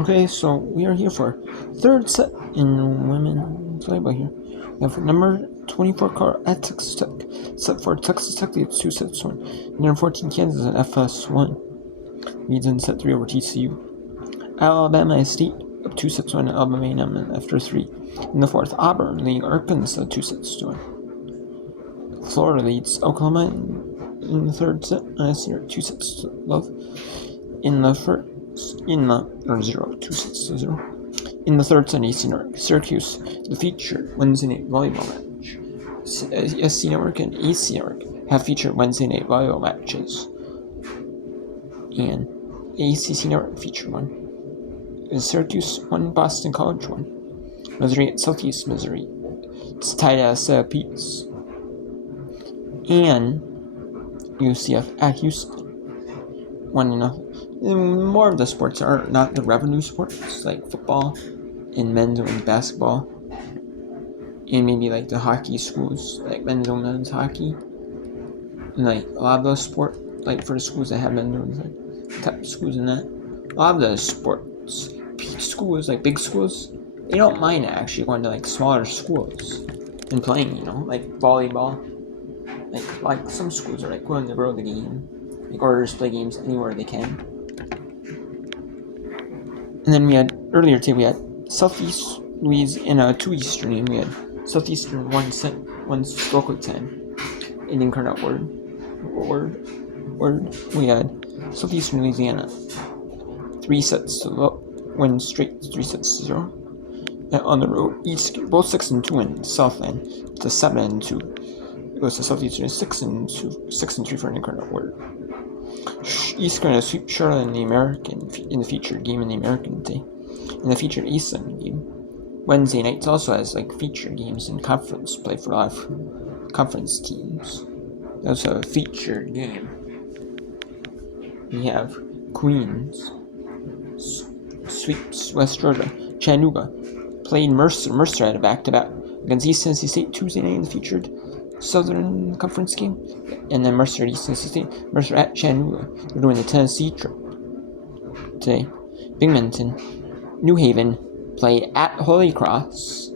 Okay, so we are here for third set in women's volleyball here. We have number 24 car at Texas Tech. Set for Texas Tech leads 2 sets 1. Number 14 Kansas at FS1 leads in set 3 over TCU. Alabama State up 2 sets 1 at Alabama A&M after 3. In the fourth, Auburn leading Arkansas 2 sets to 1. Florida leads Oklahoma in the third set, and 2 sets to love. In the first, two sets to 0. In the third set, AC Network, Syracuse, the featured Wednesday night volleyball match. SC Network and AC Network have featured Wednesday night volleyball matches, and ACC Network featured one. Syracuse won, Boston College won. Missouri at Southeast Missouri. It's tied at a set apiece. And UCF at Houston. 1-0. More of the sports are not the revenue sports, like football and men's and women's basketball. And maybe like the hockey schools, like men's and women's hockey. And like a lot of those sports, like for the schools that have men's and women's like, type schools and that. A lot of the sports schools, like big schools, they don't mind actually going to like smaller schools and playing, like volleyball. Like some schools are like willing to grow the game, like or just play games anywhere they can. And then we had earlier today we had Southeast Louisiana 2 Eastern game. We had Southeastern 1 local time. Indian Carnot word. We had Southeastern Louisiana 3 sets to win straight 3 sets to 0. And on the road, both 6-2 in Southland to 7-2. It goes to Southeastern 6-3 for Indian Carnot word. East going to sweep Charlotte in the featured game in the American day. In the featured Eastern game, Wednesday nights also has like featured games and conference play for a lot of conference teams. That's a featured game. We have Queens sweeps West Georgia. Chattanooga played Mercer at a back-to-back against East Tennessee State Tuesday night in the featured Southern Conference game, and then Mercer at East Tennessee State. Mercer at Chattanooga. They're doing the Tennessee trip today. Binghamton, New Haven played at Holy Cross.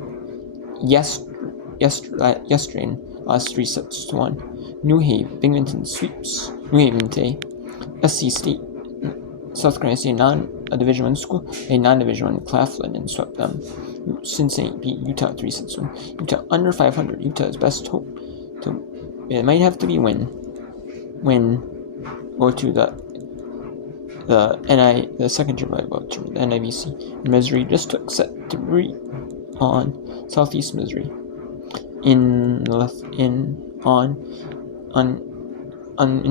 Yesterday and lost 3 sets to 1. Binghamton sweeps New Haven today. SC State, South Carolina State, a Division I school, a non-Division I Claflin, and swept them. Cincinnati beat Utah 3 sets to 1. Utah under 500. Utah's best hope. It might have to be win. Go to the second tier volleyball tournament, the NIVC. Missouri just took set 3 on Southeast Missouri. In the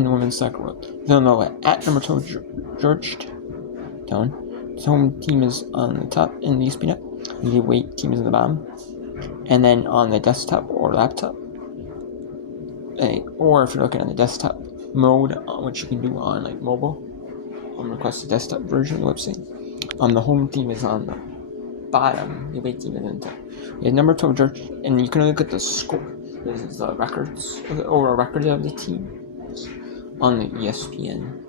women's soccer world, Villanova at number 12 Georgetown. The home team is on the top in the ESPN app. The away team is in the bottom. And then on the desktop or laptop, or if you're looking at the desktop mode, which you can do on like mobile, request the desktop version of the website. The home team is on the bottom. The away team is on the top. We have number 12 George, and you can look at the score. This is the records or a record of the team on the ESPN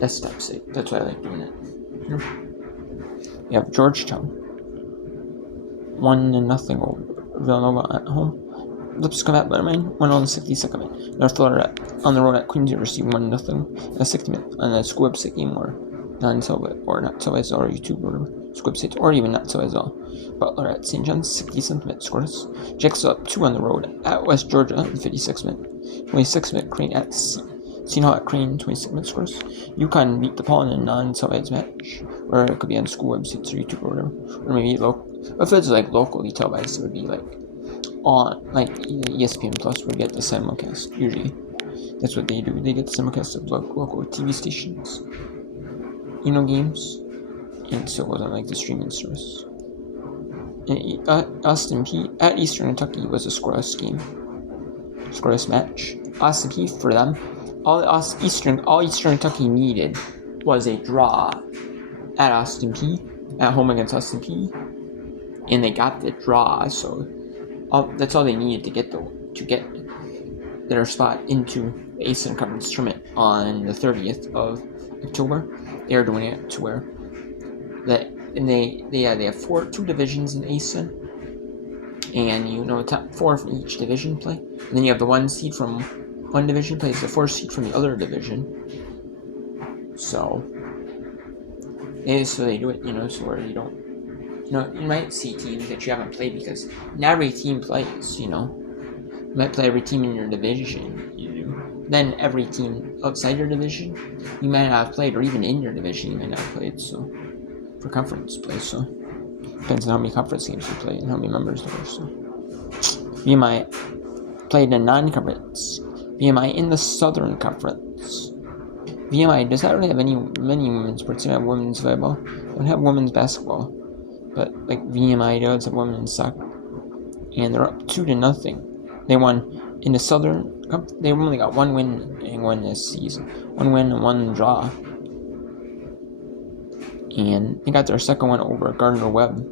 desktop site. That's why I like doing it. We have Georgetown 1-0 over Villanova at home. Lipscomb at Letterman 1 on the 62nd minute. North Florida on the road at Queens University 1-0 in the 60th minute on the school website game or not so as all YouTube or school websites or even not so as all. Butler at St. John's 67th minute scores. Jacksonville up 2 on the road at West Georgia in the 56th minute. 26th minute Crane at Seton Hall at Crane 26th minute scores. UConn beat DePaul in a non-televised match, or it could be on school websites or YouTube or whatever, or maybe local. If it's like locally televised, it would be like on like ESPN Plus would get the simulcast. Usually, that's what they do. They get the simulcast of local TV stations, games, and so it wasn't like the streaming service. And Austin Peay at Eastern Kentucky was a scoreless match. Austin Peay for them, all Eastern Kentucky needed was a draw at Austin Peay at home against Austin Peay, and they got the draw. So that's all they needed to get their spot into the Eastern Conference tournament on the 30th of October. they are doing it to where they have two divisions in ASUN, and top 4 from each division play, and then you have the 1 seed from one division plays the 4 seed from the other division. So they do it, so where you don't, you might see teams that you haven't played because not every team plays, You might play every team in your division. Then every team outside your division, you might not have played, or even in your division, you might not have played. So for conference play, so depends on how many conference games you play and how many members there are. So VMI played in non-conference. VMI in the Southern Conference. VMI does not really have many women's sports. They have women's volleyball. They don't have women's basketball, but like VMI does have women's soccer, and they're up 2-0. They won in the Southern Cup. They only got 1 win and 1 this season. 1 win and 1 draw. And they got their second one over Gardner-Webb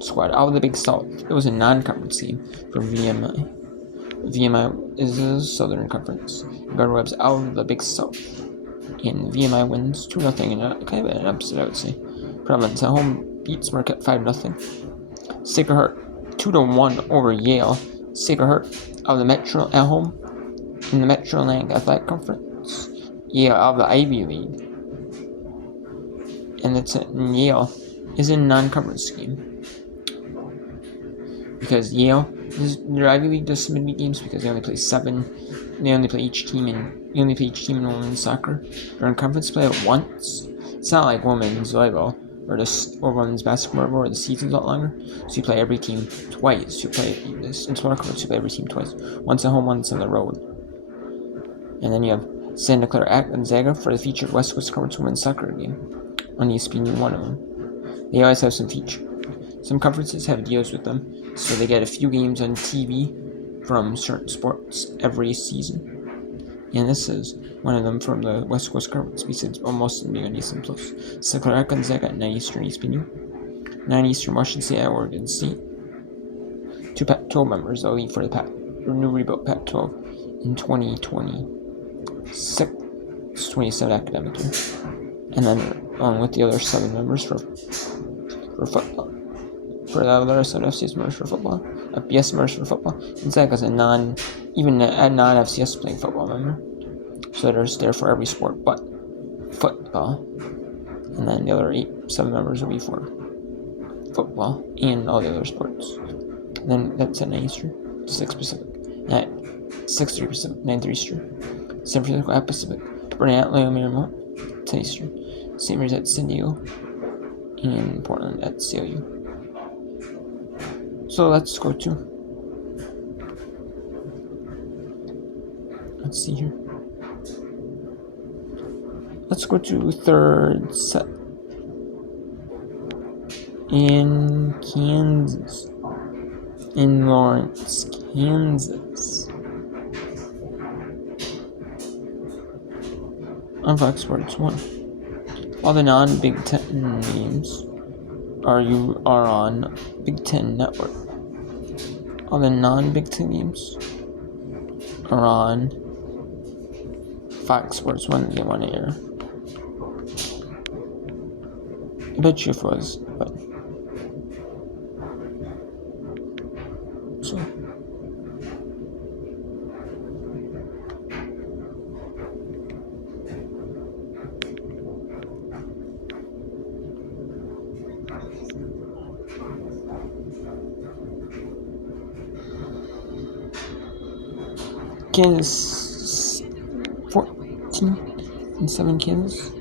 squad out of the Big South. It was a non-conference game for VMI. VMI is the Southern Conference. Gardner-Webb's out of the Big South. And VMI wins 2-0 in kind of an upset, I would say. Providence at home beats Marquette 5-0. Sacred Heart 2-1 over Yale. Sacred Heart out of the Metro at home in the Metro Atlantic Athletic Conference. Yale out of the Ivy League. And Yale is in a non-conference game. Because Yale, their Ivy League does some midweek games because they only play 7. They only play each team in women's soccer. During conference play once. It's not like women's volleyball or women's basketball where the season's a lot longer. So you play every team twice. You play this in smaller conference. You play every team twice. Once at home, once on the road. And then you have Santa Clara at Gonzaga for the featured West Coast Conference women's soccer game on ESPN. One of them. They always have some feature. Some conferences have deals with them, so they get a few games on TV from certain sports every season. And this is one of them from the West Coast Conference, besides almost being on ESPN Plus. Santa Clara at Gonzaga at 9 Eastern ESPN. 9 Eastern Washington State at Oregon State. 2 Pac-12 members will leave for the new rebuilt Pac-12 in 2027 academic year. And then along with the other 7 members for football. For the other 7 FCS members for football. FBS members for football. Gonzaga's a non-FCS playing football member. So there's there for every sport but football. And then the other 7 members will be for football and all the other sports. And then that's at 9 Eastern, 6 Pacific. At 6:30 Pacific, 9:30 Eastern. San Francisco at Pacific. Burning at Leo Miramont, 10 Eastern. St. Mary's at San Diego. And Portland at CLU. So let's go to. Let's see here. Let's go to third set in Kansas, in Lawrence, Kansas. On Fox Sports 1. All the non-Big Ten games are on Big Ten Network. All the non-Big Ten games are on Fox Sports 1. They want to air. I bet you it was, but so. Kansas 14-7 Kansas.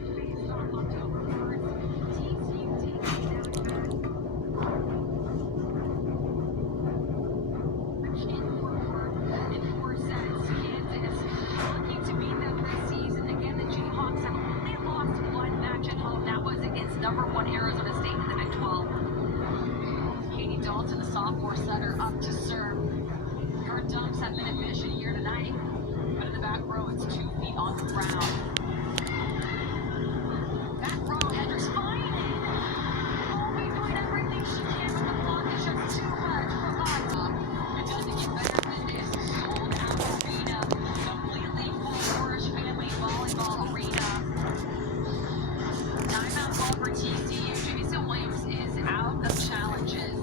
TCU, Jason Williams is out of challenges.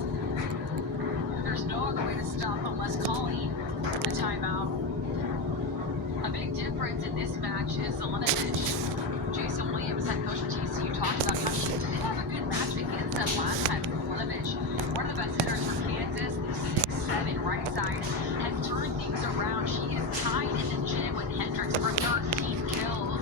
There's no other way to stop unless calling a timeout. A big difference in this match is Zelenovich. Jason Williams, head coach of TCU, talked about how he did have a good match against them last time. Zelenovich, one of the best hitters for Kansas, the 6'7" right side, has turned things around. She is tied in the gym with Hendricks for 13 kills.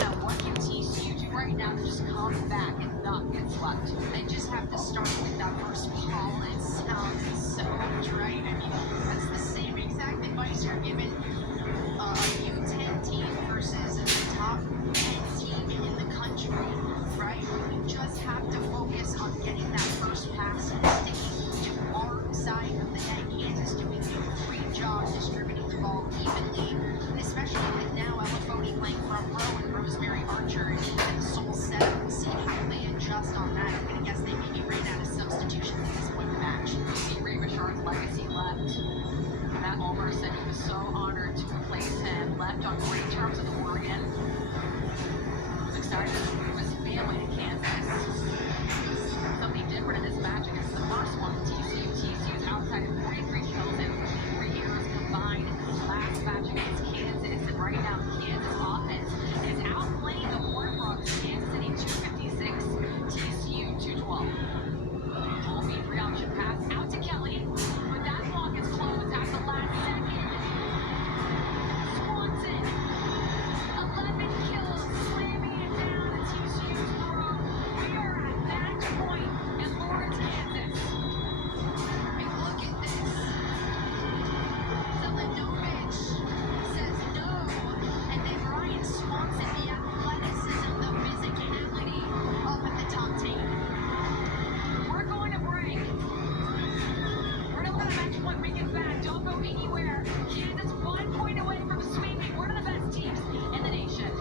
And what can TCU do right now to just come back and not get swept? They just have to start with that first ball. It sounds so right. I mean, that's the same exact advice you're giving a U10 team versus the top 10 team in the country, right? You just have to focus on getting that first pass and sticking to our side of the net. Kansas doing a great job distributing the ball evenly, especially with now Ella Fody playing front row and Rosemary Archer in the sole setup. We'll see how they adjust on that. I'm going to guess they maybe ran out of substitutions at this point in the match. See Ray Richard's legacy left. Matt Ulmer said he was so honored to replace him, left on great terms with Oregon. He was excited to move his family to Kansas. Something different in this match against the first one. TCU's outside of 43 kills in 3 years combined. Last match against Kansas, and right now the Kansas offense is outplaying the Horned Frogs. Kansas City 256, TCU 212. Colby 3-option pass out to Kelly, but that block is closed at the last second. Swanson, 11 kills, slamming it down at TCU's throw. We are at match point in Lawrence, Kansas. And look at this. Zelenovich says no, and then Ryan Swanson, the athleticism, the physicality up at the top team. We're going to break. We're not going to match point. Bring it back. Don't go anywhere. Kansas 1 point away from sweeping. One of the best teams in the nation.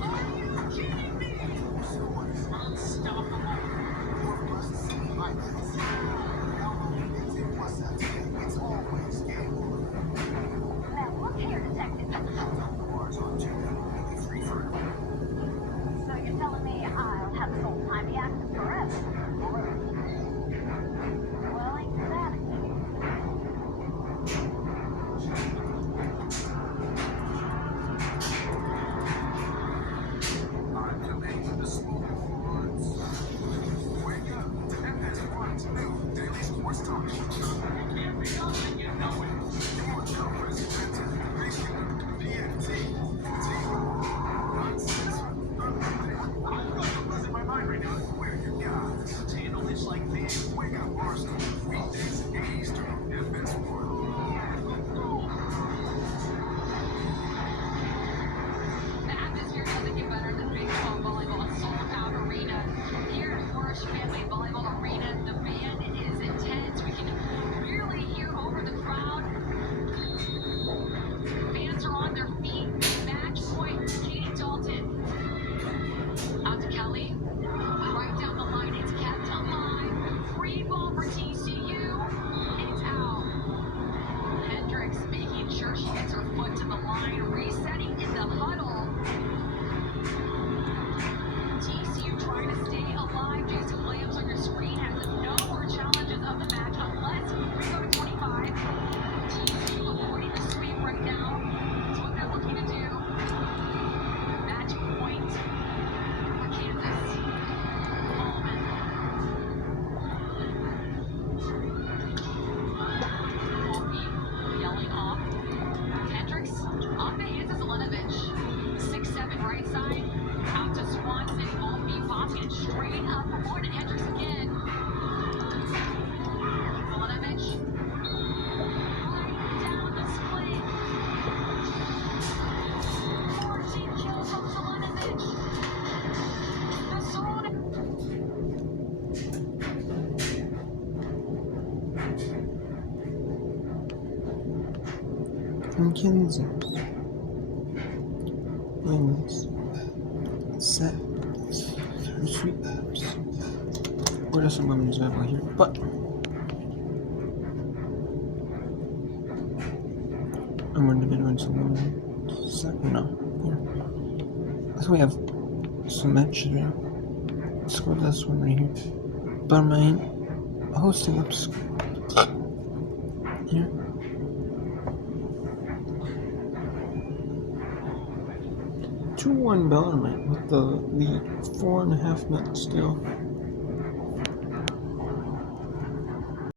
Are you kidding me? Unstoppable. Now look here, detective. So you're telling me I'll have this whole time be active forever? Well, ain't that a kid? I'm coming to sports. Wake up. FS One's new daily sports talk. You can't be up and you know it. Your co-president, PFT. Nonsense. I'm losing my mind right now. Where you guys? Handle this like this. Wake up, Arsenal. Weekdays at 8 Eastern. FS One. The atmosphere doesn't get better than Big 12 volleyball. Sold-out arena here at Flourish Family Volleyball Arena. The band is intense. We can barely hear over the crowd. Fans are on their feet. Match point. Katie Dalton. Out to Kelly. Right down the line. It's kept alive. Free ball for TCU. It's out. Hendricks making sure she gets her foot to the line. Resetting in the huddle. TCU trying to stay alive. Jason Williams on your screen has no more challenges of the match unless we go to 25. TCU avoiding the sweep right now. That's what they're looking to do. Match point for Kansas. Bowman. Colby yelling off. Hendricks on the hands of Zelenovich. 6'7" right side. Out to Swanson. Won't be popping it straight up. Avoided Hendricks again. Zelenovich. Right down the split. 14 kills from Zelenovich. The zone. From Kansas. Williams. Set. Sweeps. What are some women's volleyball here? But I'm going to be doing some second now. Here. So we have some matches here. Let's go to this one right here. Bellarmine hosting up here. Two-one Bellarmine with the lead, 4.5 minutes still.